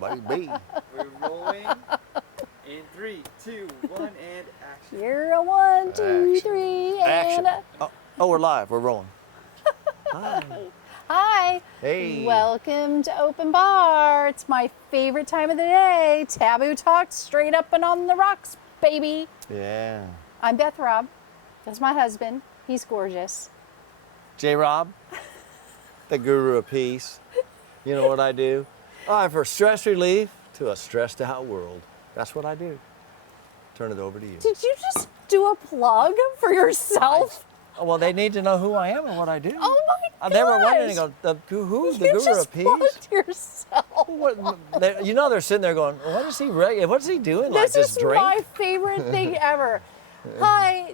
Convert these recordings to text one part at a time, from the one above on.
baby. We're rolling in 3, 2, 1, and action. You're a 1, 2, Action. 3, Action. and Oh, we're live. We're rolling. Hi. hi. Hey. Welcome to Open Bar. It's my favorite time of the day. Taboo talk straight up and on the rocks, baby. Yeah. I'm Beth Robb. That's my husband. He's gorgeous. J-Rob, the guru of peace. You know what I do? For stress relief to a stressed out world. That's what I do. Turn it over to you. Did you just do a plug for yourself? Well, they need to know who I am and what I do. Oh my gosh. They were wondering, who's the You guru just of peace? plugged yourself. You know they're sitting there going, what is he doing? Like This this is drink? my favorite thing ever. Hi,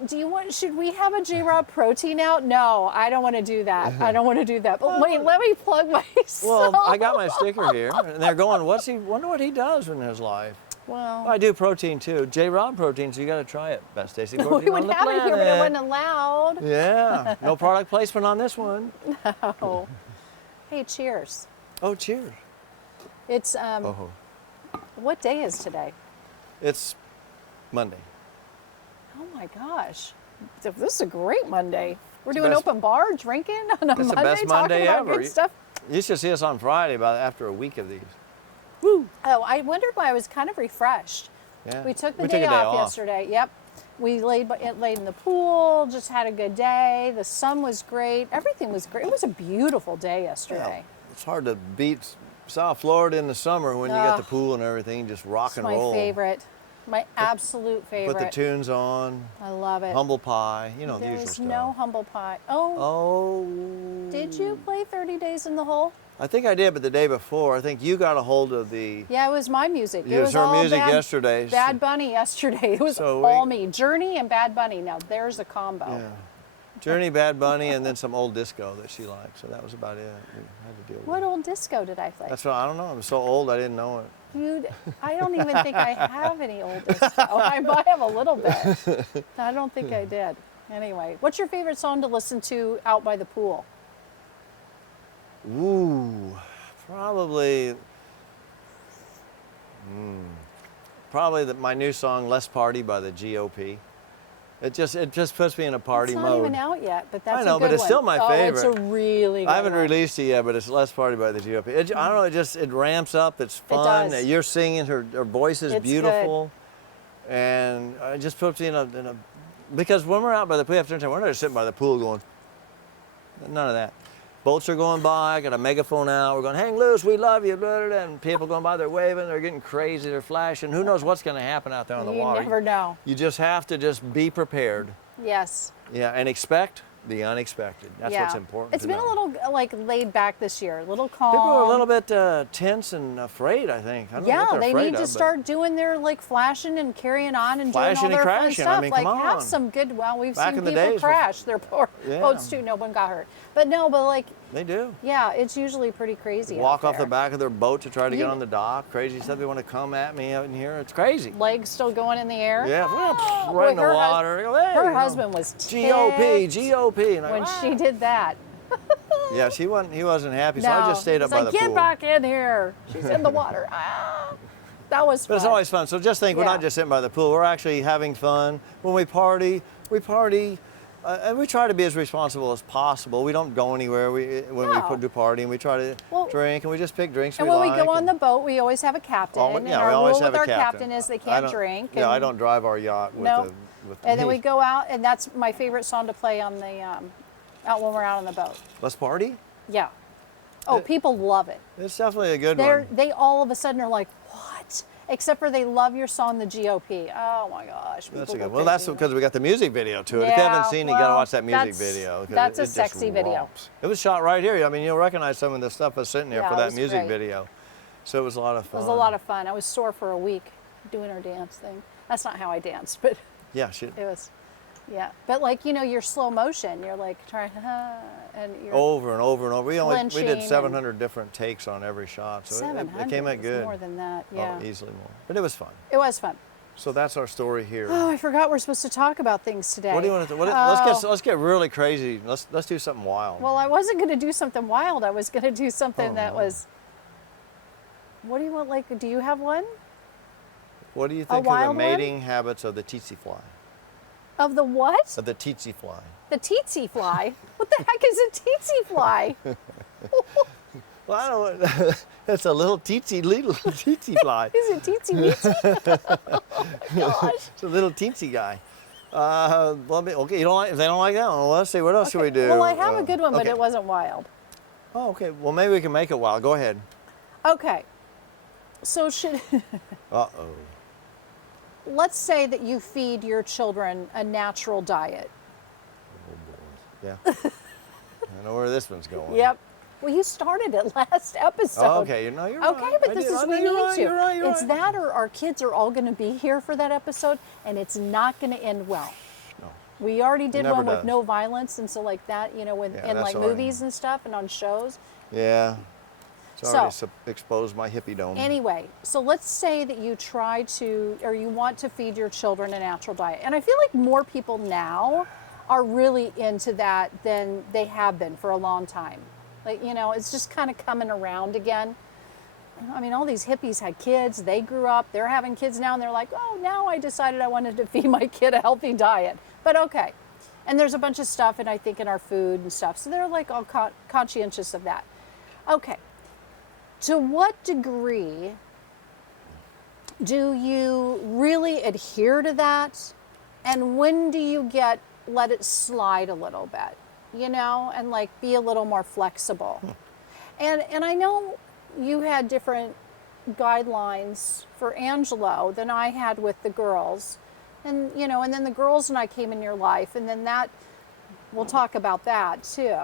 should we have a J-Rob protein out? No, I don't want to do that. I don't want to do that. But wait, let me plug myself. Well, I got my sticker here, and they're going, wonder what he does in his life. Well, I do protein too. J-Rob protein, so you got to try it. Best tasting protein we would on the have it planet. here, but it wasn't allowed. Yeah, no product placement on this one. Oh. Hey, cheers. Oh, cheers. It's, Oh, what day is today? it's Monday. Oh my gosh. This is a great Monday. We're It's the doing best- open bar, drinking on a It's the Monday, best Monday talking about ever. good stuff. You should see us on Friday after a week of these. Woo. Oh, I wondered why I was kind of refreshed. Yeah. We took the a day day off yesterday. Yep. We laid in the pool, just had a good day. The sun was great. Everything was great. It was a beautiful day yesterday. Yeah, it's hard to beat South Florida in the summer when you got the pool and everything, just rock It's and my roll. favorite. My absolute favorite. Put the tunes on. I love it. Humble pie, the usual There's stuff. no humble pie. Oh, Oh. did you play 30 Days in the Hole? I think I did, but the day before, I think you got a hold of the. Yeah, it was my music. Yeah, It was her all music yesterday. Bad Bunny yesterday. It was So all me. Journey and Bad Bunny. Now there's a combo. Yeah. Journey, Bad Bunny, and then some old disco that she liked. So that was about it. We had to deal with What it. old disco did I play? That's what I don't know. I'm so old I didn't know it. I don't even think I have any old disco. I might have a little bit. I don't think I did. Anyway, what's your favorite song to listen to out by the pool? Ooh, probably my new song "Less Party" by the GOP. It just puts me in a party It's mode. not even out yet, but that's I know, a good but it's one. still my favorite. Oh, it's a really good I haven't one. released it yet, but it's "Less Party" by the GOP. I don't know, it ramps up. It's fun. does. You're singing. Her voice is It's beautiful, and it just puts me in a. Because when we're out by the pool after time, we're not just sitting by the pool going. None of that. Boats are going by. I got a megaphone out. We're going, hang loose. We love you. Blah, blah, blah. And people going by. They're waving. They're getting crazy. They're flashing. Who knows what's going to happen out there on the water? You never know. You just have to just be prepared. Yes. Yeah, and expect the unexpected. That's what's important. It's to been know. a little laid back this year, a little calm. People are a little bit tense and afraid, I think. I don't know what they're they afraid need to of, start doing their flashing and carrying on and Flashing doing all and their fun crashing. stuff. I mean, like come have on. some good. Well, we've Back seen in the people days crash their poor Yeah. boats too. No one got hurt, but like They do. yeah, it's usually pretty crazy. Walk out off the there. back of their boat to try to get You- on the dock. Crazy stuff. They want to come at me out in here. It's crazy. Legs still going in the air. Yeah, Oh, right in boy, the her hus- water. They go, "Hey," Her you know, husband was GOP, ticked GOP. And I when go, she did that. Yeah, he wasn't happy, so No, I just stayed up he's by like, the get pool. back in here. She's in the water. Ah. That was fun. But it's always fun. So just think, we're Yeah. not just sitting by the pool. We're actually having fun. When we party, and we try to be as responsible as possible. We don't go anywhere. When No. we do party, and we try to Well, drink, and we just pick drinks And we when like. we go on the boat, we always have a captain. And we our always rule have with a our captain. captain is they I can't don't- drink. Yeah, I and- don't drive our yacht with No. with And then me. we go out, and that's my favorite song to play on the out when we're out on the boat. Let's party. Yeah. Oh, It- people love it. It's definitely a good They're one. they all of a sudden are like, what? Except for they love your song, the GOP. Oh my gosh. That's people a good. go Well, that's crazy. because we got the music video to it. If you haven't seen it, you got to well, watch that music that's- video. 'cause that's a it just sexy video. romps. It was shot right here. I mean, you'll recognize some of the stuff was sitting there Yeah, for it that was music great. video. So it was a lot of It fun. was a lot of fun. I was sore for a week doing our dance thing. That's not how I danced, but Yeah, shit. it was, yeah. But like, your slow motion, you're like trying, and you're Over and over and over. We Flinching did and- 700 different takes on every shot, so it 700. came out was good. More than that, yeah. Oh, easily more. But it was fun. It was fun. So that's our story here. Oh, I forgot we're supposed to talk about things today. What do you want to? Let's get really crazy. Let's do something wild. Well, I wasn't going to do something wild. I was going to do something that no. was What do you want? Like, do you have one What do you think of the wild one? mating habits of the tsetse fly? of the what? Of the tsetse fly. The tsetse fly. What the heck is a tsetse fly? Well, I don't know. It's a little tsetse fly. Is it teensy weensy? Oh my gosh. It's a little teensy guy. Okay, you don't like, if they don't like that one, well, let's see, what else should we do? Well, I have a good one, but okay. it wasn't wild. Oh, okay. Well, maybe we can make it wild. Go ahead. Okay. So Uh-oh. let's say that you feed your children a natural diet. Oh, boy. Yeah. I know where this one's going. Yep. Well, you started it last episode. Oh, okay. You're right. Okay, but I this did. is I we know, you're need right, to. You're right. You're It's right. that, or our kids are all going to be here for that episode, and it's not going to end well. No. We already did never one with does. no violence, and so like that, you know, Yeah, in that's like already- movies and stuff, and on shows. Yeah. It's So- already exposed my hippie dome. Anyway, so let's say that you try to, or you want to feed your children a natural diet. And I feel like more people now are really into that than they have been for a long time. Like, you know, it's just kind of coming around again. I mean, all these hippies had kids, they grew up, they're having kids now, and they're like, oh, now I decided I wanted to feed my kid a healthy diet. But okay. And there's a bunch of stuff, and I think in our food and stuff. So they're like all conscientious of that. Okay. To what degree do you really adhere to that? And when do you let it slide a little bit, you know, and like be a little more flexible? And I know you had different guidelines for Angelo than I had with the girls. And, you know, and then the girls and I came in your life, and then we'll talk about that too.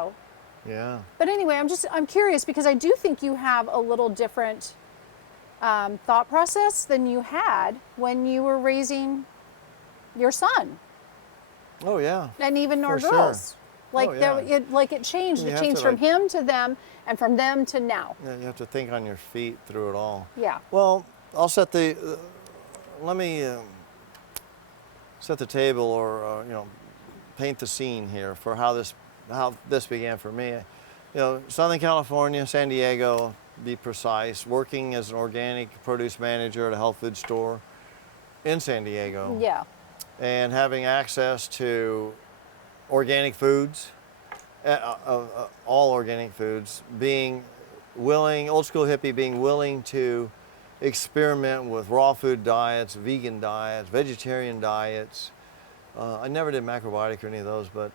Yeah. But anyway, I'm curious because I do think you have a little different thought process than you had when you were raising your son, Oh, yeah. and even our For sure. girls. Like Oh, yeah. it changed. You It have changed to, from like- him to them, and from them to now. Yeah, you have to think on your feet through it all. Yeah. Well, I'll set the. Let me set the table, or you know, paint the scene here for how this began for me. You know, Southern California, San Diego, be precise. Working as an organic produce manager at a health food store in San Diego, Yeah. and having access to organic foods, all organic foods, being willing, old school hippie, being willing to experiment with raw food diets, vegan diets, vegetarian diets. I never did macrobiotic or any of those, but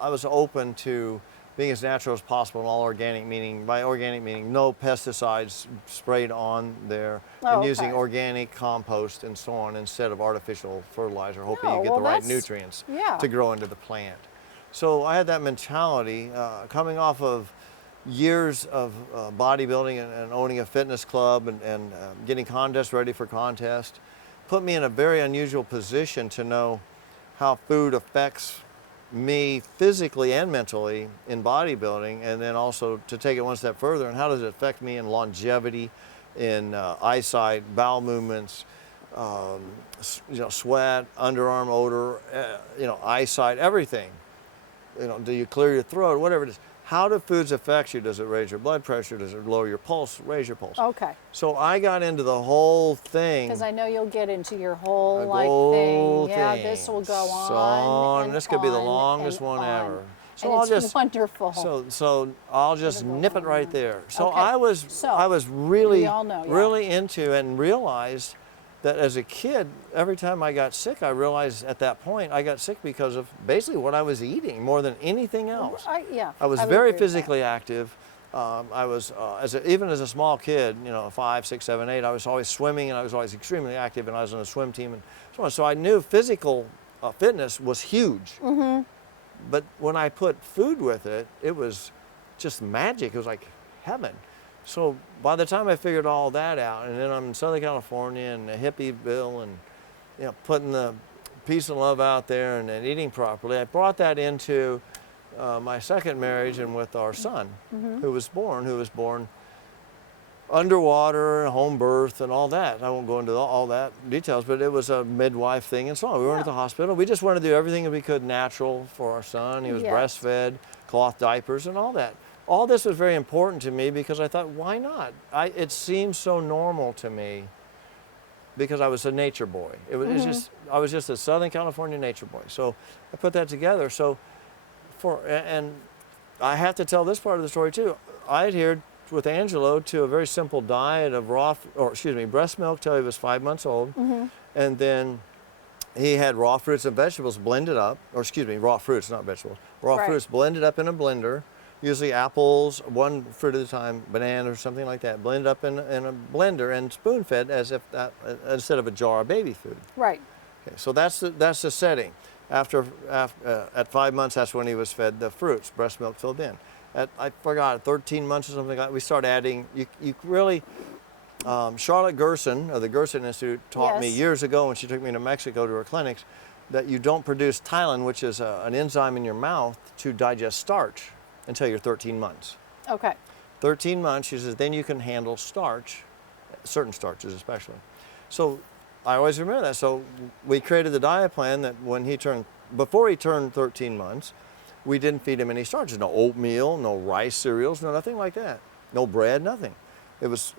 I was open to being as natural as possible and all organic, meaning, by organic meaning no pesticides sprayed on there, Oh, and using okay. organic compost and so on instead of artificial fertilizer, hoping No, you get well, the right that's- nutrients yeah. to grow into the plant. So I had that mentality coming off of years of bodybuilding and owning a fitness club and getting contests ready for contest, put me in a very unusual position to know how food affects me physically and mentally in bodybuilding, and then also to take it one step further, and how does it affect me in longevity, in eyesight, bowel movements, you know, sweat, underarm odor, you know, eyesight, everything. You know, do you clear your throat, whatever it is. How do foods affect you? Does it raise your blood pressure? Does it lower your pulse, raise your pulse? Okay. So I got into the whole thing. Because I know you'll get into your whole The like whole thing. Yeah, thing. this will go on. So and this could be the on longest and one on. ever. So And I'll it's just wonderful. So I'll just It'll go nip it on right and on. there. So Okay. I was So, really we all know, yeah. really into and realized that as a kid, every time I got sick, I realized at that point I got sick because of basically what I was eating more than anything else. Yeah. I was would very agree with that. physically active. I was, even as a small kid, you know, 5, 6, 7, 8, I was always swimming, and I was always extremely active, and I was on a swim team and so on. So I knew physical fitness was huge. Mm-hmm. But when I put food with it, it was just magic. It was like heaven. So by the time I figured all that out, and then I'm in Southern California and a Hippieville, and you know, putting the peace and love out there and eating properly, I brought that into my second marriage and with our son, who was born underwater, home birth, and all that. I won't go into all that details, but it was a midwife thing and so on. We weren't at the hospital. We just wanted to do everything that we could natural for our son. He was Yes. breastfed, cloth diapers, and all that. all this was very important to me because I thought, why not? It seems so normal to me because I was a nature boy. It's just, I was just a Southern California nature boy. So I put that together. So and I have to tell this part of the story too. I adhered with Angelo to a very simple diet of breast milk till he was 5 months old. And then he had raw fruits and vegetables blended up, raw fruits, not vegetables. Raw Right. fruits blended up in a blender, usually apples, one fruit at a time, banana or something like that, blended up in a blender and spoon-fed as if that, instead of a jar of baby food. Right. Okay, so that's the setting. At 5 months, that's when he was fed the fruits, breast milk filled in. I forgot, 13 months or something like that, we started adding, you really, Charlotte Gerson of the Gerson Institute taught me Yes. years ago when she took me to Mexico to her clinics that you don't produce ptyalin, which is an enzyme in your mouth to digest starch until you're 13 months. Okay. 13 months, she says, then you can handle starch, certain starches especially. So I always remember that. So we created the diet plan that before he turned 13 months, we didn't feed him any starches. No oatmeal, no rice cereals, no nothing like that. No bread, nothing. It was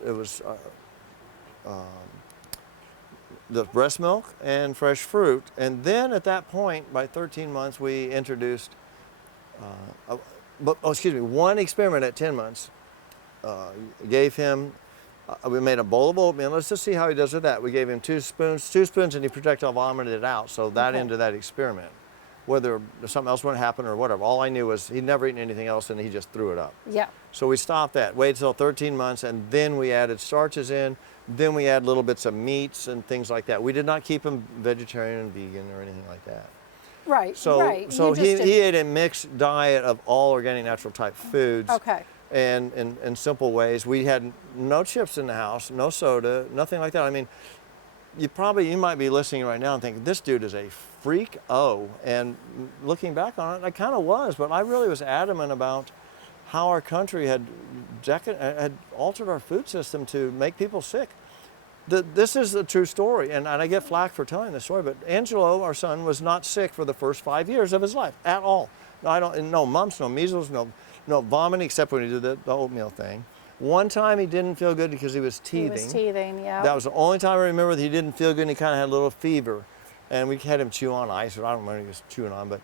the breast milk and fresh fruit. And then at that point, by 13 months, we introduced, one experiment at 10 months. Gave him, we made a bowl of oatmeal. Let's just see how he does with that. We gave him two spoons, and he projectile vomited it out. So that Okay. ended that experiment. Whether something else would happen or whatever. All I knew was he'd never eaten anything else and he just threw it up. Yeah. So we stopped that, waited till 13 months, and then we added starches in. Then we add little bits of meats and things like that. We did not keep him vegetarian and vegan or anything like that. Right. So, right. so You just he did- ate a mixed diet of all organic, natural type foods. Okay. And in simple ways. We had no chips in the house, no soda, nothing like that. I mean, you might be listening right now and thinking, this dude is a freak. And looking back on it, I kind of was, but I really was adamant about how our country had altered our food system to make people sick. This is a true story, and I get flack for telling this story, but Angelo, our son, was not sick for the first 5 years of his life at all. No mumps, no measles, no vomiting, except when he did the oatmeal thing. One time he didn't feel good because he was teething. He was teething, yeah. That was the only time I remember that he didn't feel good and he kind of had a little fever. And we had him chew on ice, or I don't remember what he was chewing on, but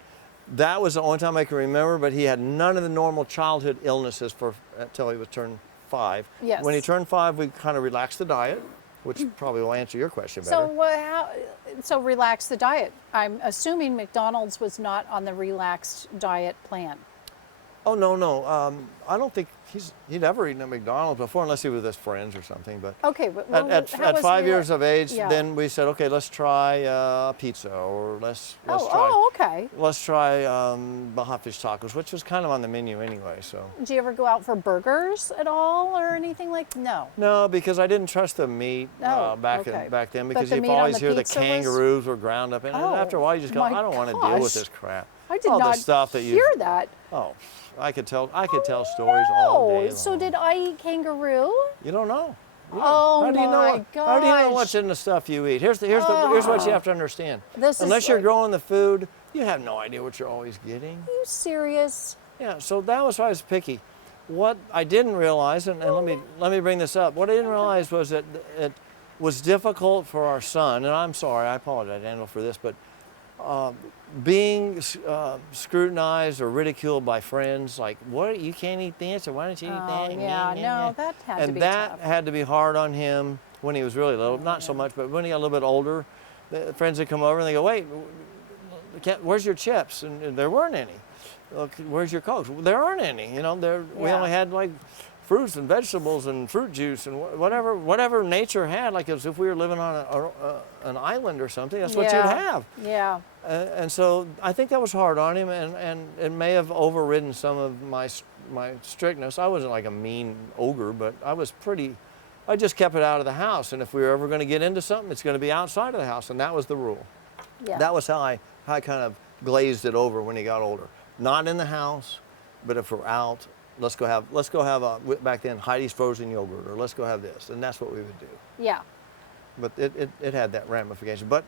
that was the only time I can remember, but he had none of the normal childhood illnesses until he was turned 5. Yes. When he turned 5, we kind of relaxed the diet, which probably will answer your question better. So relax the diet. I'm assuming McDonald's was not on the relaxed diet plan. Oh, no. I don't think he'd ever eaten at McDonald's before, unless he was with his friends or something. But Okay, but at 5 years of age, yeah. then we said, okay, let's try pizza, or let's okay. try hot fish tacos, which was kind of on the menu anyway. So Do you ever go out for burgers at all or anything like? No. no, because I didn't trust the meat Oh, back okay. then, But because the you'd meat on always the hear the pizza was- kangaroos were ground up, and Oh, after a while you just go, my I don't want to deal with gosh. this crap. I did all not the stuff that hear that. Oh, I could tell stories all day long. So did I eat kangaroo? You don't know. Yeah. Oh How do you know my How do you know gosh. what's in the stuff you eat? Here's what you have to understand. Unless you're growing the food, you have no idea what you're always getting. Are you serious? Yeah, so that was why I was picky. What I didn't realize, and let me bring this up. What I didn't realize was that it was difficult for our son, and I'm sorry, I apologize, Daniel, for this, but being scrutinized or ridiculed by friends, like, what, you can't eat this, or why don't you eat that? Yeah, no, that had to And be that tough. had to be hard on him when he was really little. Not so much, but when he got a little bit older, the friends would come over and they go, wait, where's your chips? And there weren't any. Look, where's your Cokes? There aren't any. We Yeah. only had like fruits and vegetables and fruit juice and whatever nature had, like as if we were living on an island or something. That's what you'd have. Yeah. And so I think that was hard on him, and it may have overridden some of my strictness. I wasn't like a mean ogre, but I just kept it out of the house. And if we were ever going to get into something, it's going to be outside of the house, and that was the rule. Yeah. That was how I kind of glazed it over when he got older. Not in the house, but if we're out, let's go have back then Heidi's frozen yogurt, or let's go have this, and that's what we would do. Yeah. But it had that ramification. But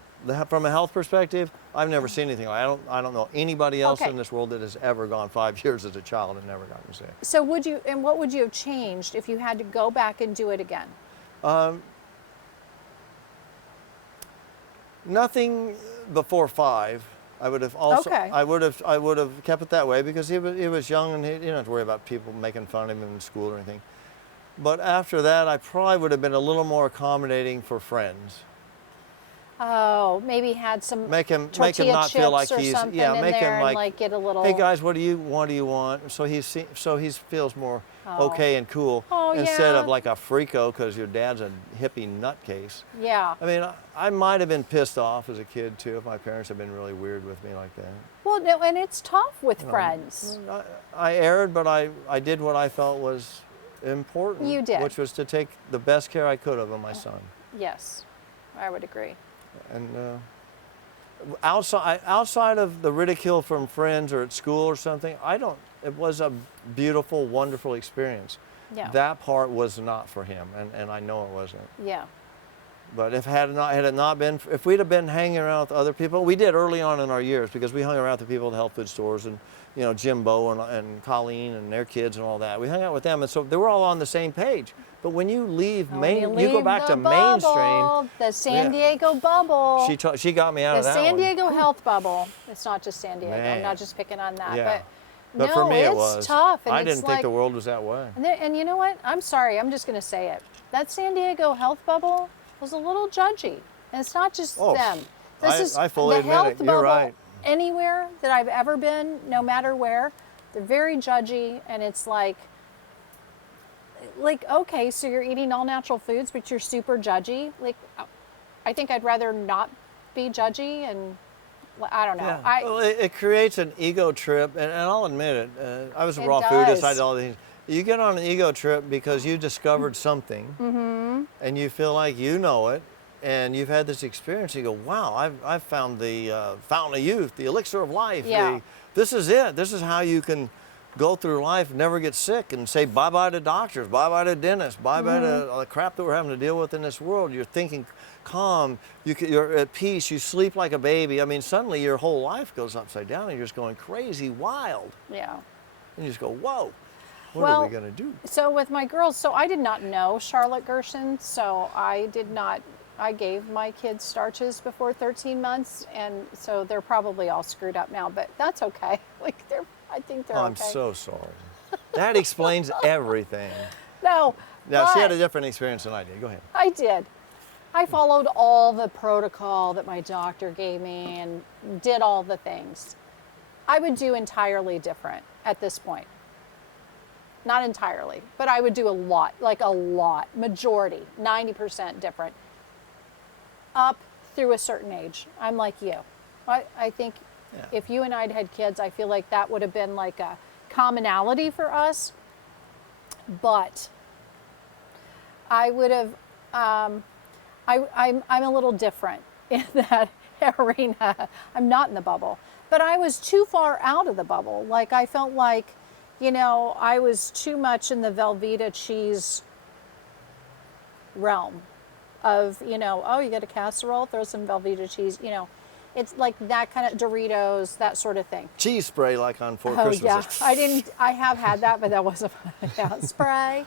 from a health perspective, I've never seen anything. I don't know anybody else Okay. in this world that has ever gone 5 years as a child and never gotten sick. So what would you have changed if you had to go back and do it again? Nothing before 5. I would have also. Okay. I would have kept it that way because he was young and he didn't have to worry about people making fun of him in school or anything. But after that, I probably would have been a little more accommodating for friends. Oh, maybe had some Make him tortilla not feel chips like or he's something yeah. in Make there him and like, get a little. hey guys, what do you want? So he feels more okay and cool Oh, instead of yeah. like a freako because your dad's a hippie nutcase. Yeah. I mean, I might have been pissed off as a kid too if my parents had been really weird with me like that. Well, no, and it's tough with friends. I erred, but I did what I felt was important. You did. Which was to take the best care I could of my son. Yes, I would agree. And outside of the ridicule from friends or at school or something, it was a beautiful, wonderful experience. Yeah. That part was not for him, and I know it wasn't. Yeah. But if we'd have been hanging around with other people, we did early on in our years because we hung around with the people at the health food stores and Jimbo and Colleen and their kids and all that. We hung out with them, and so they were all on the same page. But when you leave you go back to mainstream. The San Yeah. Diego bubble. She got me out The of that San one. Diego health bubble. It's not just San Diego. I'm Man. not just picking on that. Yeah. But no, for me it's it was tough. And I it's didn't think like, the world was that way. And you know what? I'm sorry. I'm just going to say it. That San Diego health bubble was a little judgy. And it's not just Oh, them. I fully the admit health it. You're bubble right. anywhere that I've ever been, no matter where, they're very judgy. And it's like, okay, so you're eating all natural foods, but you're super judgy. Like, I think I'd rather not be judgy, and I don't know. Yeah. Well, it creates an ego trip, and I'll admit it. I was a It raw does. foodist. I did all these. You get on an ego trip because you discovered something, and you feel like you know it, and you've had this experience. You go, wow, I've found the fountain of youth, the elixir of life. Yeah. This is it. This is how you can go through life, never get sick, and say bye-bye to doctors, bye-bye to dentists, bye-bye to all the crap that we're having to deal with in this world. You're thinking calm, you're at peace, you sleep like a baby. I mean, suddenly your whole life goes upside down and you're just going crazy wild. Yeah. And you just go, whoa, what Well, are we gonna do? So with my girls, so I did not know Charlotte Gershon, so I gave my kids starches before 13 months, and so they're probably all screwed up now, but that's okay. I think they're Oh, okay. I'm so sorry. That explains everything. No. Now, she had a but different experience than I did. Go ahead. I did. I followed all the protocol that my doctor gave me and did all the things. I would do entirely different at this point. Not entirely, but I would do a lot, majority, 90% different. Up through a certain age. I'm like you. I think if you and I had kids, I feel like that would have been like a commonality for us. But I would have, I'm a little different in that arena. I'm not in the bubble. But I was too far out of the bubble. Like, I felt like, I was too much in the Velveeta cheese realm of, oh, you got a casserole, throw some Velveeta cheese, It's like that kind of Doritos, that sort of thing. Cheese spray like on Four Oh Christmases. yeah, I have had that, but that wasn't spray.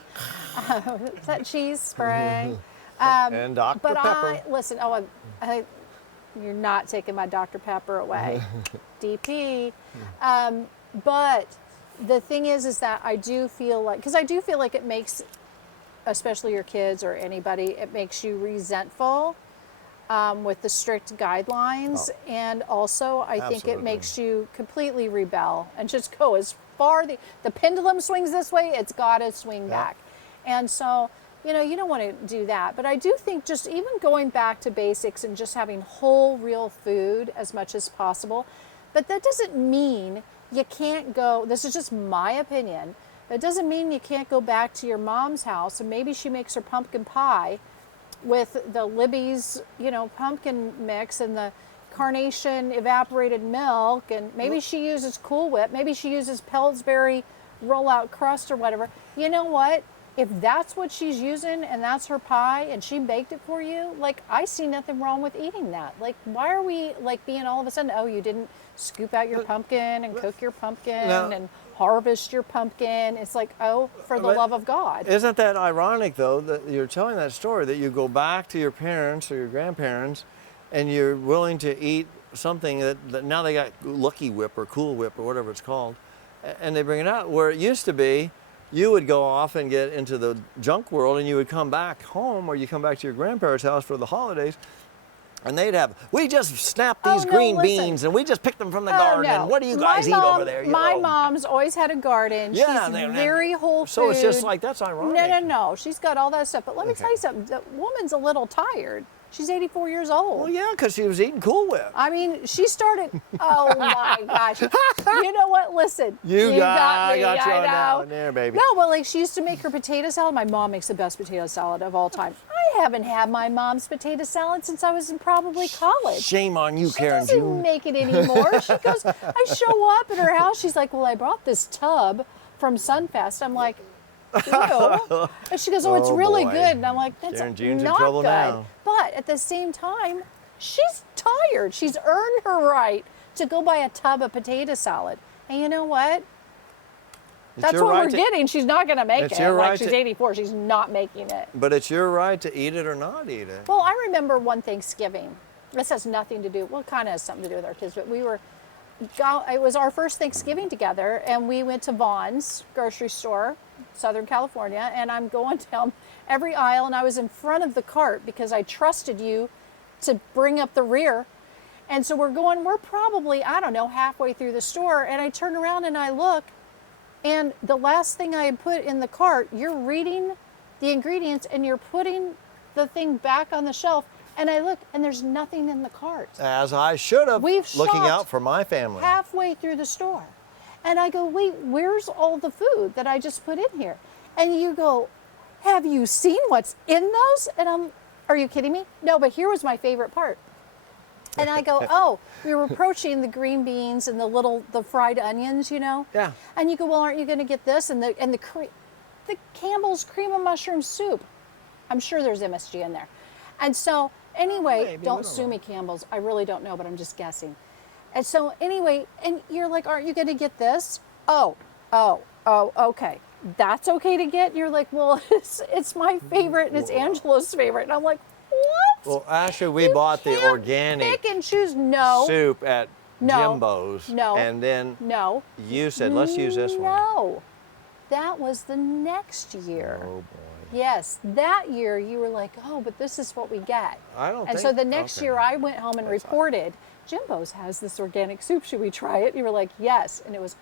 Is that cheese spray? And Dr. But Pepper. listen. You're not taking my Dr. Pepper away, DP. But the thing is that I do feel like it makes, especially your kids or anybody, it makes you resentful. With the strict guidelines, and also I think it Absolutely. makes you completely rebel and just go as far. The pendulum swings this way, it's got to swing back. And so, you don't want to do that. But I do think just even going back to basics and just having whole, real food as much as possible. But that doesn't mean you can't go, this is just my opinion, but it doesn't mean you can't go back to your mom's house and maybe she makes her pumpkin pie with the Libby's, pumpkin mix and the carnation evaporated milk, and maybe she uses Cool Whip, maybe she uses Pillsbury rollout crust or whatever. You know what? if that's what she's using and that's her pie and she baked it for you, like I see nothing wrong with eating that. Like why are we like being all of a sudden, oh, you didn't scoop out your pumpkin and cook your pumpkin Now- and harvest your pumpkin? It's like, oh, for the But love of God. Isn't that ironic, though, that you're telling that story, that you go back to your parents or your grandparents and you're willing to eat something that now they got Lucky Whip or Cool Whip or whatever it's called, and they bring it out, where it used to be you would go off and get into the junk world and you would come back home, or you come back to your grandparents' house for the holidays, and they'd have, we just snapped these no, green listen. beans and we just picked them from the Oh, garden. no. And what do you My guys eat mom- over there? You My know? mom's always had a garden. Yeah, She's and very whole food. So it's just like, that's ironic. No. She's got all that stuff. But let me Okay. tell you something. The woman's a little tired. She's 84 years old. Well, yeah, because she was eating Cool Whip. I mean, she started. Oh my gosh! You know what? Listen, You got me. you on I that know. one there, baby. No, but like she used to make her potato salad. My mom makes the best potato salad of all time. I haven't had my mom's potato salad since I was in probably college. Shame on you, She Karen doesn't June. make it anymore. She goes, I show up at her house. She's like, well, I brought this tub from Sunfest. I'm like, ew. And she goes, oh, it's Oh, really boy. good. And I'm like, that's Karen June's in not trouble good. now. But at the same time, she's tired. She's earned her right to go buy a tub of potato salad. And you know what? It's That's your what right we're getting. She's not going to make It's it. your Like right she's to- 84. She's not making it. But it's your right to eat it or not eat it. Well, I remember one Thanksgiving. This has nothing to do, well, it kind of has something to do with our kids, but it was our first Thanksgiving together, and we went to Vaughn's grocery store, Southern California, and I'm going down every aisle, and I was in front of the cart because I trusted you to bring up the rear. And so we're probably, I don't know, halfway through the store, and I turn around and I look, and the last thing I had put in the cart, you're reading the ingredients and you're putting the thing back on the shelf, and I look and there's nothing in the cart. As I should have, We've looking shopped out for my family. Halfway through the store. And I go, wait, where's all the food that I just put in here? And you go, have you seen what's in those? And are you kidding me? No, but here was my favorite part. And I go, oh, we were approaching the green beans and the fried onions, you know? Yeah. And you go, well, aren't you going to get this? And the Campbell's cream of mushroom soup. I'm sure there's MSG in there. And so anyway, Maybe, we don't don't sue know. me, Campbell's. I really don't know, but I'm just guessing. And so anyway, and you're like, aren't you going to get this? Oh, okay. That's okay to get? And you're like, well, it's my favorite and it's Angela's favorite. And I'm like, what? Well, actually, we You bought the can't organic pick and choose. No. soup at No. Jimbo's. No. And then No. you said, let's use this one. No. That was the next year. Oh, boy. Yes, that year you were like, oh, but this is what we get. I don't And think. so the next okay. year I went home and reported, Jimbo's has this organic soup. Should we try it? And you were like, yes. And it was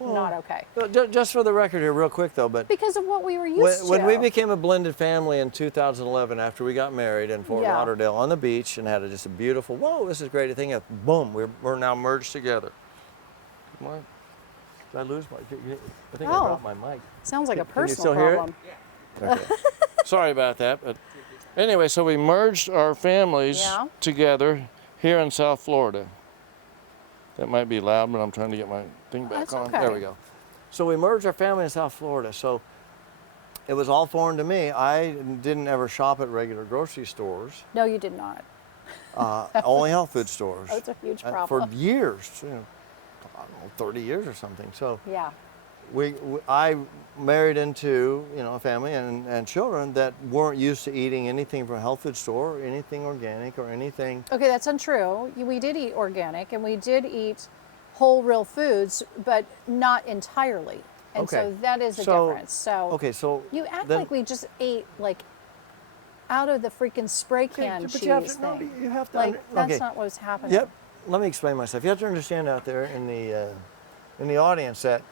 not okay. Just for the record here, real quick though, but Because of what we were used to. when we became a blended family in 2011, after we got married in Fort Yeah. Lauderdale on the beach and had just a beautiful, whoa, this is great thing. Boom, we're now merged together. What? Did I lose my? I think I Oh. dropped my mic. Sounds like a Can you personal still hear it? problem. Okay. Sorry about that. But anyway, so we merged our families Yeah. together here in South Florida. That might be loud, but I'm trying to get my thing back That's on. okay. There we go. So we merged our family in South Florida. So it was all foreign to me. I didn't ever shop at regular grocery stores, No, you did not. only health food stores. That's a huge For problem. years, I don't know, 30 years or something. So Yeah. I married into a family and children that weren't used to eating anything from a health food store, or anything organic, or anything. Okay, that's untrue. We did eat organic and we did eat whole real foods, but not entirely. And Okay. so that is a So- difference. So Okay, so you act then- like we just ate like out of the freaking spray can but cheese you have to, no, thing. you have to Like under- that's okay. not what was happening. Yep. Let me explain myself. You have to understand out there in the audience that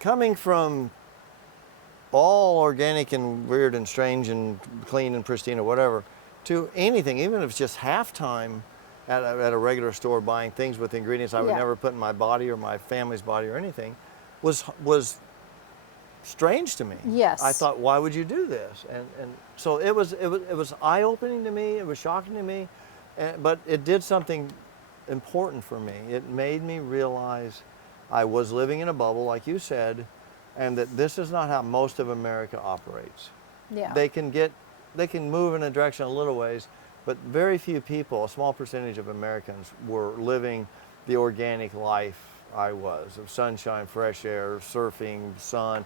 coming from all organic and weird and strange and clean and pristine or whatever to anything, even if it's just halftime at a regular store buying things with ingredients I would Yeah. never put in my body or my family's body or anything, was strange to me. Yes. I thought, why would you do this? And so it was eye-opening to me. It was shocking to me, but it did something important for me. It made me realize I was living in a bubble, like you said, and that this is not how most of America operates. Yeah. They can move in a direction a little ways, but very few people, a small percentage of Americans, were living the organic life I was, of sunshine, fresh air, surfing, sun,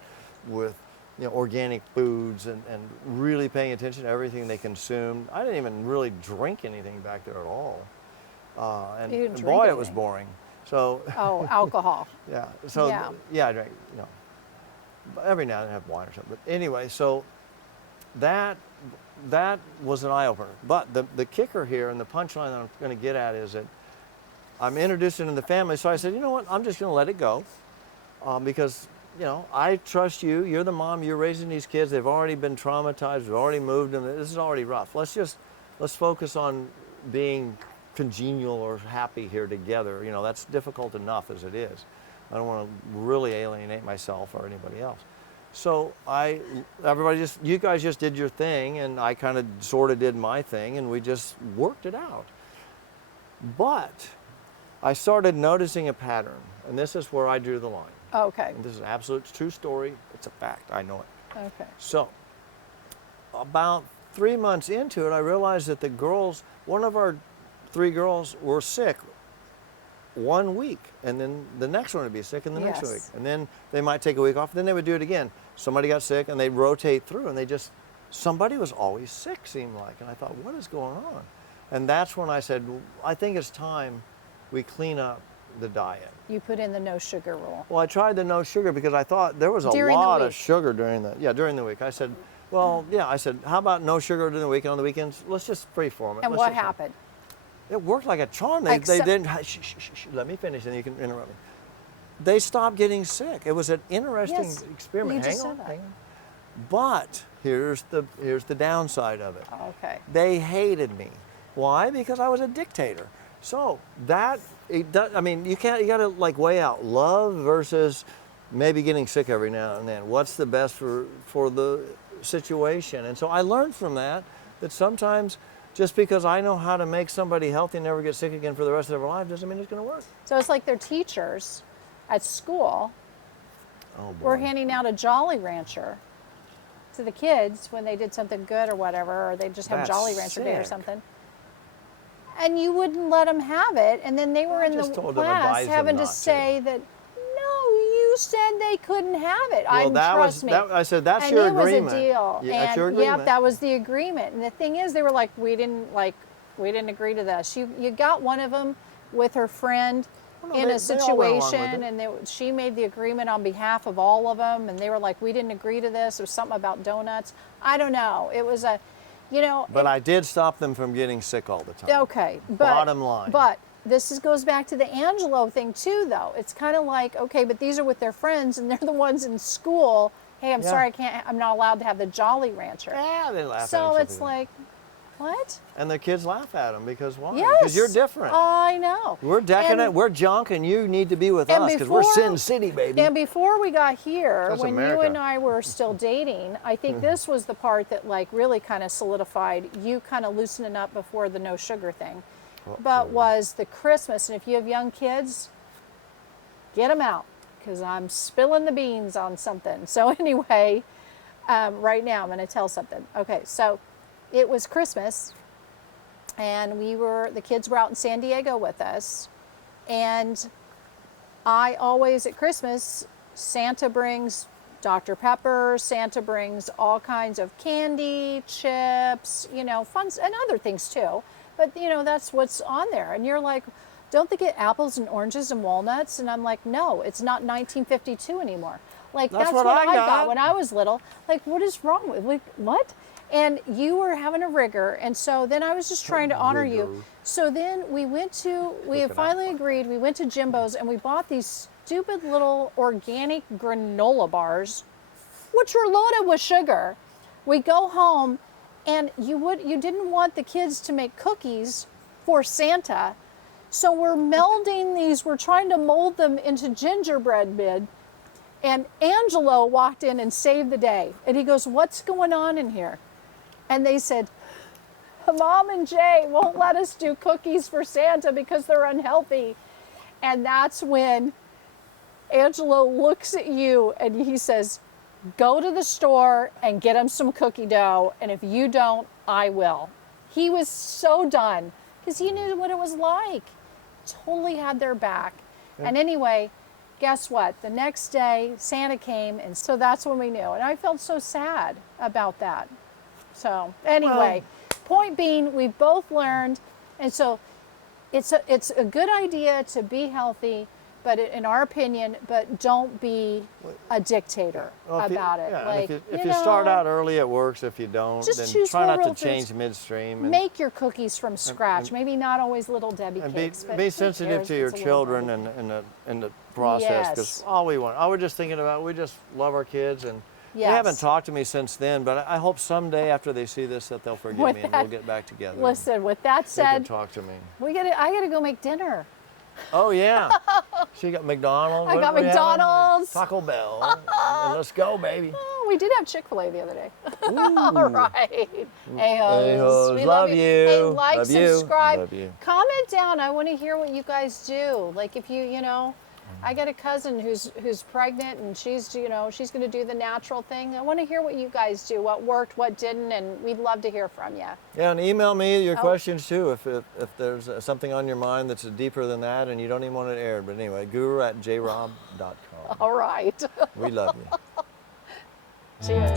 with organic foods, and really paying attention to everything they consumed. I didn't even really drink anything back there at all. And You didn't drink boy, it was anything. boring. So Oh, alcohol. yeah, so Yeah. I drank, but every now and then I have wine or something. But anyway, so that was an eye opener. But the kicker here and the punchline that I'm going to get at is that I'm introduced into the family. So I said, you know what? I'm just going to let it go, because I trust you. You're the mom. You're raising these kids. They've already been traumatized. We've already moved them. This is already rough. Let's focus on being congenial or happy here together. That's difficult enough as it is. I don't want to really alienate myself or anybody else. So you guys just did your thing, and I kind of sort of did my thing, and we just worked it out. But I started noticing a pattern, and this is where I drew the line. Okay. And this is an absolute true story. It's a fact. I know it. Okay. So about 3 months into it, I realized that one of our 3 girls were sick 1 week, and then the next one would be sick, and the next Yes. week, and then they might take a week off, then they would do it again. Somebody got sick, and they'd rotate through, and somebody was always sick, seemed like, and I thought, what is going on? And that's when I said, I think it's time we clean up the diet. You put in the no sugar rule. Well, I tried the no sugar because I thought there was a During the lot of week. sugar during the week. I said, how about no sugar during the week, and on the weekends, let's just freeform it. And Let's what just- happened? It worked like a charm. They didn't, shh, let me finish, and you can interrupt me. They stopped getting sick. It was an interesting Yes, experiment. you just Hang on, said that. hang on. But here's the downside of it. Okay. They hated me. Why? Because I was a dictator. So you got to weigh out love versus maybe getting sick every now and then. What's the best for the situation? And so I learned from that sometimes just because I know how to make somebody healthy and never get sick again for the rest of their life doesn't mean it's going to work. So it's like their teachers at school Oh, boy. were handing out a Jolly Rancher to the kids when they did something good or whatever, or they just have That's Jolly Rancher Day or sick. something. And you wouldn't let them have it, and then they were I in the just told them, class advised them having to not to. say that, no, you said they couldn't have it. Well, Trust me. I said, that's and your it agreement. was a deal. Yeah, and that's your agreement. that was the agreement. And the thing is, they were like, we didn't agree to this. You got one of them with her friend Well, no, in they- a they all went along with situation, it. and she made the agreement on behalf of all of them, and they were like, we didn't agree to this. There was something about donuts. I don't know. It was But I did stop them from getting sick all the time. okay. But, Bottom line. But goes back to the Angelo thing too, though. It's kind of like, okay, but these are with their friends, and they're the ones in school. Hey, I'm Yeah. sorry, I'm not allowed to have the Jolly Rancher. Yeah, they laugh at So them, it's something. like, what? And the kids laugh at them because why? Yes. Because you're different. I know. We're decadent, And- we're junk, and you need to be with and us because we're before- Sin City, baby. And before we got here, That's when America. you and I were still dating, I think this was the part that really kind of solidified you kind of loosening up before the no sugar thing. But was the Christmas, and if you have young kids, get them out because I'm spilling the beans on something. So anyway, right now I'm going to tell something. Okay, so it was Christmas, and the kids were out in San Diego with us, and I always at Christmas, Santa brings Dr. Pepper, Santa brings all kinds of candy, chips, fun, and other things too. But, that's what's on there. And you're like, don't they get apples and oranges and walnuts? And I'm like, no, it's not 1952 anymore. Like, that's what I got when I was little. Like, what is wrong with, what? And you were having a rigor. And so then I was just trying to honor you. So then we had finally agreed, we went to Jimbo's and we bought these stupid little organic granola bars, which were loaded with sugar. We go home, and you didn't want the kids to make cookies for Santa, so we're melding these. We're trying to mold them into gingerbread mid. And Angelo walked in and saved the day, and he goes, "What's going on in here?" And they said, "Mom and Jay won't let us do cookies for Santa because they're unhealthy." And that's when Angelo looks at you and he says, go to the store and get him some cookie dough, and if you don't, I will. He was so done because he knew what it was like. Totally had their back. Yeah. And anyway, guess what? The next day, Santa came, and so that's when we knew. And I felt so sad about that. So anyway, point being, we both learned, and so it's a good idea to be healthy, but in our opinion, but don't be a dictator about it. Yeah, Like, and if you start out early, it works. If you don't, just then choose try whole not to real change foods. midstream. And, Make your cookies from scratch. Maybe not always little Debbie and cakes, but be who sensitive cares to if your it's a little children Debbie? and the process. Because Yes. all we're just thinking about, we just love our kids, and they Yes. haven't talked to me since then. But I hope someday after they see this that they'll forgive With me and that- we'll get back together. Listen, with that they can said, talk to me. I gotta go make dinner. Oh yeah, she got McDonald's. I What got do we have on there? McDonald's. Taco Bell. And let's go, baby. Oh, we did have Chick-fil-A the other day. Ooh. All right. Hey-hos. Hey-hos. We Love you. you. Hey, like, Love you. subscribe. Love you. Comment down. I want to hear what you guys do. Like if you know, I got a cousin who's pregnant and she's going to do the natural thing. I want to hear what you guys do, what worked, what didn't, and we'd love to hear from you. Yeah, and email me your Oh. questions too if there's something on your mind that's deeper than that and you don't even want it aired. But anyway, guru@jrob.com. All right. We love you. Cheers.